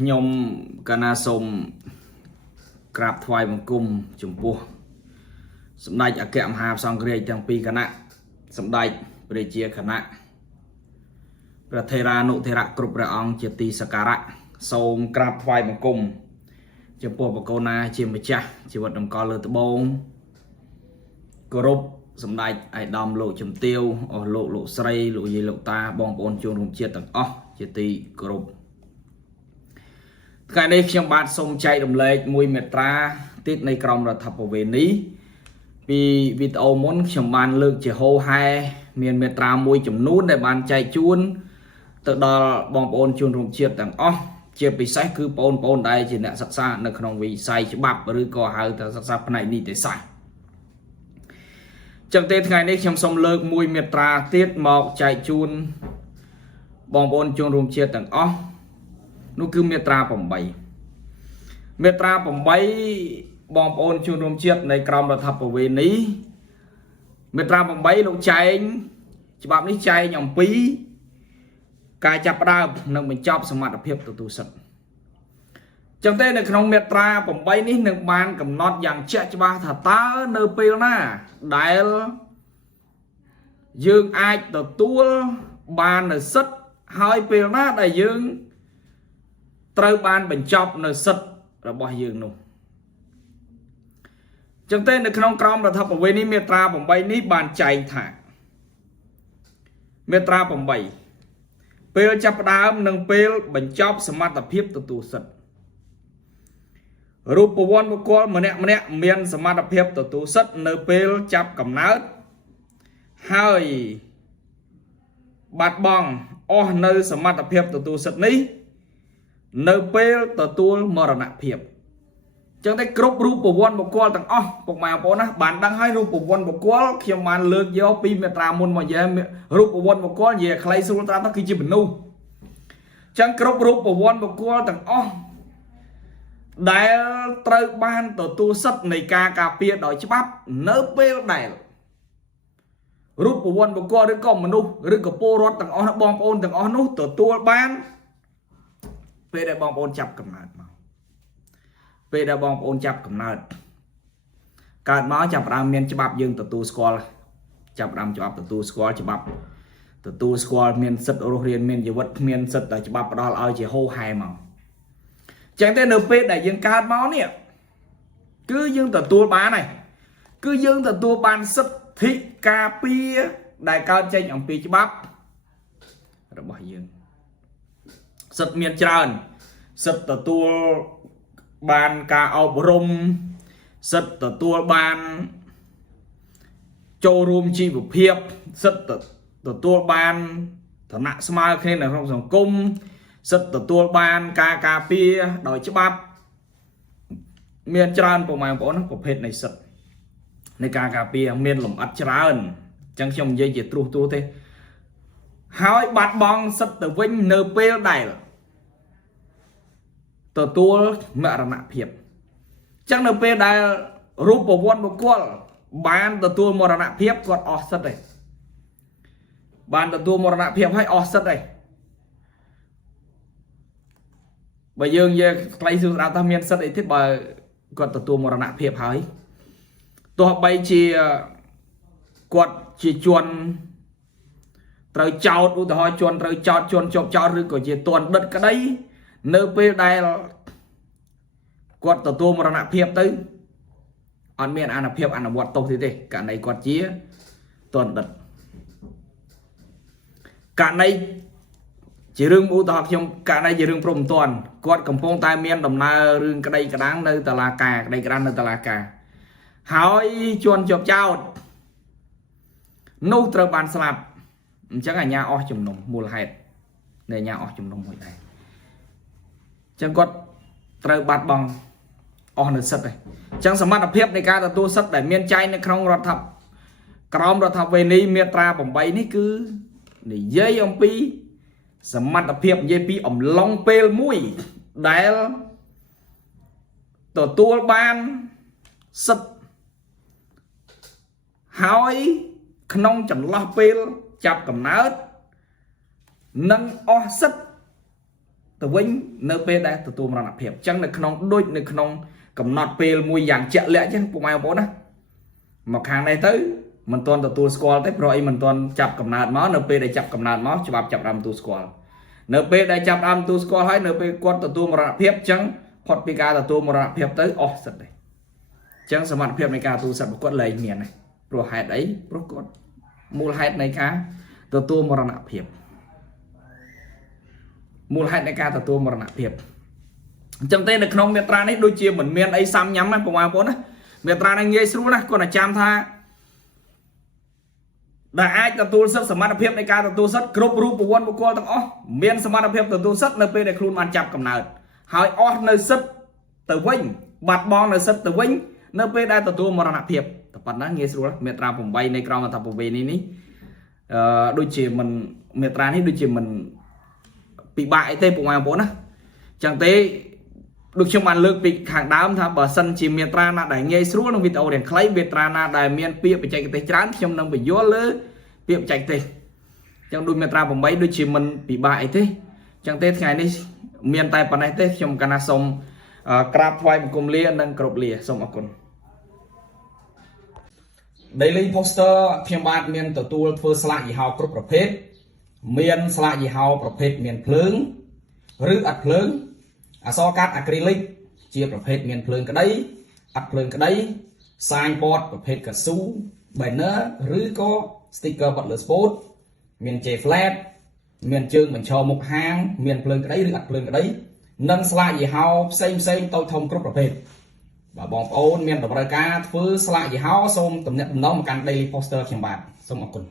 ខ្ញុំកាលណាសូមក្រាបថ្វាយបង្គំចំពោះសម្ដេចអគ្គមហាផ្សង្ឃរាជទាំងពីរគណៈសម្ដេចព្រះជាគណៈព្រះថេរានុថេរៈគ្រប់ព្រះអង្គជាទីសក្ការៈសូមក្រាបថ្វាយបង្គំចំពោះបកូនណាជាម្ចាស់ជីវិតតម្កល់លើត្បូងគោរពសម្ដេចឯកឧត្តមលោកជំទាវអស់លោកស្រីលោកយាយលោកតាបងប្អូនជនរួមជាតិទាំងអស់ជាទីគោរពថ្ងៃនេះខ្ញុំបាទសូមចែករំលែកមួយមេត្រាទៀតនៃក្រមរដ្ឋបវេណីពីវីដេអូមុនខ្ញុំបានលើកជាហោហែមានមេត្រាមួយចំនួនដែលបានចែកជូនទៅដល់បងប្អូនជនរួមជាតិទាំងអស់ជាពិសេសគឺបងប្អូនដែលជាអ្នកសិក្សានៅក្នុងវិស័យច្បាប់ឬក៏ហៅថាសិក្សាផ្នែកនីតិសាស្ត្រចឹងទេថ្ងៃនេះខ្ញុំសូមលើកមួយមេត្រាទៀតមកចែកជូនបងប្អូនជនរួមជាតិទាំងអស់នោះគឺមេត្រា8មេត្រា8បងប្អូនជនរួមជាតិនៃក្រមរដ្ឋបវេណីមេត្រា8លោកចែងច្បាប់នេះចែងអំពីការចាប់ផ្ដើមនិងបញ្ចប់សមត្ថភាពទទួលសិទ្ធិចឹងទេនៅក្នុងមេត្រា8នេះនឹងបានកំណត់យ៉ាងជាក់ច្បាស់ថាតើនៅពេលណាដែលយើងអាចទទួលបាននូវសិទ្ធិហើយពេលណាដែលយើងត្រូវបានបញ្ចប់នៅសិទ្ធិរបស់យើងនោះចឹងទេនៅក្នុងក្រមរដ្ឋបវេណីមេត្រា8នេះបានចែងថាមេត្រា8ពេលចាប់ផ្ដើមនិងពេលបញ្ចប់សមត្ថភាពទទួលសិទ្ធិរូបវន្តបុគ្គលម្នាក់មានសមត្ថភាពទទួលសិទ្ធិនៅពេលចាប់កំណើតហើយបាត់បង់អស់នៅសមត្ថភាពទទួលសិទ្ធិនេះនៅពេលទទួលមរណភាពចឹងតែគ្រប់រូបវន្តបុគ្គលទាំងអស់ពុកម៉ែបងប្អូនណាបានដឹងហើយរូបវន្តបុគ្គលខ្ញុំបានលើកយកពីមេត្រាមុនមកនិយាយរូបវន្តបុគ្គលនិយាយខ្លីស្រួលត្រាប់ទៅគឺជាមនុស្សចឹងគ្រប់រូបវន្តបុគ្គលទាំងអស់ដែលត្រូវបានទទួលសិទ្ធិនៃការការពារដោយច្បាប់នៅពេលដែលរូបវន្តបុគ្គលឬក៏មនុស្សឬក៏ពលរដ្ឋទាំងអស់បងប្អូនទាំងអស់នោះទទួលបានពេលដែលបងប្អូនចាប់កំណើតមកពេលដែលបងប្អូនចាប់កំណើតកើតមកចាប់ផ្ដើមមានច្បាប់យើងទទួលស្គាល់ចាប់ផ្ដើមច្បាប់ទទួលស្គាល់ច្បាប់ទទួលស្គាល់មានសិទ្ធិរស់រានមានជីវិតមានសិទ្ធិតែច្បាប់ផ្ដល់ឲ្យជាហោហែមកចឹងទេនៅពេលដែលយើងកើតមកនេះគឺយើងទទួលបានហើយគឺយើងទទួលបានសិទ្ធិការពារដែលកើតចេញអំពីច្បាប់របស់យើងសិទ្ធិមានច្រើនសិទ្ធិទទួលបានការអប់រំសិទ្ធិទទួលបានចូលរួមជីវភាពសិទ្ធិទទួលបានឋានៈស្មើគ្នានៅក្នុងសង្គមសិទ្ធិទទួលបានការការពារដោយច្បាប់មានច្រើនពុកម៉ែបងប្អូនប្រភេទនៃសិទ្ធិនៃការការពារមានលម្អិតច្រើនអញ្ចឹងខ្ញុំនិយាយជាត្រួសទេហើយបាត់បង់សិទ្ធិទៅវិញនៅពេលដែលទទួលមរណភាពអញ្ចឹងនៅពេលដែលរូបវន្តបុគ្គលបានទទួលមរណភាពគាត់អស់សិទ្ធិហើយបានទទួលមរណភាពហើយអស់សិទ្ធិហើយបើយើងនិយាយខ្លីសួរស្ដាប់ថាមានសិទ្ធិអីទៀតបើគាត់ទទួលមរណភាពហើយទោះបីជាគាត់ជាជនត្រូវចោទឧទាហរណ៍ជនត្រូវចោទជនជាប់ចោទឬក៏ជាទណ្ឌិតក្តីនៅពេលដែលគាត់ទទួលមរណភាពទៅអត់មានអានុភាពអនុវត្តទោសទេករណីគាត់ជាទណ្ឌិតករណីជារឿងឧទាហរណ៍ខ្ញុំករណីជារឿងព្រមមិនទាន់គាត់កំពុងតែមានដំណើររឿងក្តីក្តាំងនៅតុលាការក្តីក្តាំងនៅតុលាការហើយជាន់ជាប់ចោទនោះត្រូវបានស្លាប់អញ្ចឹងអាជ្ញាអស់ជំនុំមូលហេតុនៃអាជ្ញាអស់ជំនុំមួយដែរអញ្ចឹងគាត់ត្រូវបាត់បង់អស់នៅសិទ្ធិហើយអញ្ចឹងសមត្ថភាពនៃការទទួលសិទ្ធិដែលមានចែងនៅក្នុងក្រមរដ្ឋបវេណីមាត្រា8នេះគឺនិយាយអំពីសមត្ថភាពនិយាយពីអំឡុងពេលមួយដែលទទួលបានសិទ្ធិហើយក្នុងចន្លោះពេលចាប់កំណើតនិងអស់សិទ្ធិ từ vinh nơi pe đã từ tu mà nạp hiệp chẳng là không đôi là không cầm nọt pe mùi dạng chợ lẽ chứ bụng ai bố đó mà hàng này tới mình toàn từ tu squall tới rồi mình toàn chập cầm nạt nó nơi pe để chập cầm nạt nó chập đam tu squall nơi pe để chập đam tu squall hay nơi pe quật từ tu mà nạp hiệp chẳng phật pi ca từ tu mà nạp hiệp tới sật này chẳngสมรรถ hiệp này ca tu sật quật lấy miền này rồi hạt ấy rồi quật mua hạt này cá từ tu mà nạp hiệpมูลเหตุในการตัวมรณะเพียบจำเป็นในขนมเมตรานี้โดยเชี่ยวเหมือนเมียนไอ้ซ้ำย้ำมันประมาณนั้นนะเมตราในเงี้ยสู้นะก่อนจะจำท่าได้ไอ้ตัวสัตว์สมรรถเพียบในการตัวสัตว์กรุ๊ปรูปวันบุคคลต่างอ๋อเมียนสมรรถเพียบตัวสัตว์ในเป็นในครูมันจับกำเนิดหายอ๋อในสัตว์ตัววิ่งบัดบอลในสัตว์ตัววิ่งในเป็นได้ตัวมรณะเพียบแต่ปัจจุบันเงี้ยสู้นะเมตราผมใบในกรองมาทำผมใบนี้โดยเชี่ยวมันเมตรานี้โดยเชี่ยวมันbị bại tê của ngoài bốn á chẳng tế được trong bàn lược bị hàng đám tham bờ sân chỉ miền tra na đại nghe xuống trong video đèn khay miền tra na đại miền pia bị chạy cái chán trong năm bị gió lỡ pia chạy tê trong đôi miền tra bằng mấy đôi chỉ mình bị bại thế chẳng tế ngày này miền tây phần này tê trong cana sông crab phai một cùng lia nâng cột lia sông ở cùng daily poster phiên bản miền tổ tu first lại gì hào cộtประเภทเมียนสละยี่ห้อประเภทเมียนเพลิงหรืออัดเพลิงซอการ์ดอะคริลิกเชียประเภทเมียนเพลิงก็ได้อัดเพลิงก็ได้ไซน์บอร์ดประเภทกระซูแบนเนอร์หรือก็สติ๊กเกอร์บัตเลอร์สปอร์ตเมียนเจฟแลตเมียนเชิงเหมือนชอมุกหางเมียนเพลิงก็ได้หรืออัดเพลิงก็ได้นั่งสละยี่ห้อเซ็งตัวทงกรุ๊ปประเภทvà bong ôn miền đồng bờ ca phứ sla gì háo xôm tụm nhậtน้องกันdaily poster เขียนบาทส่งออกคุณ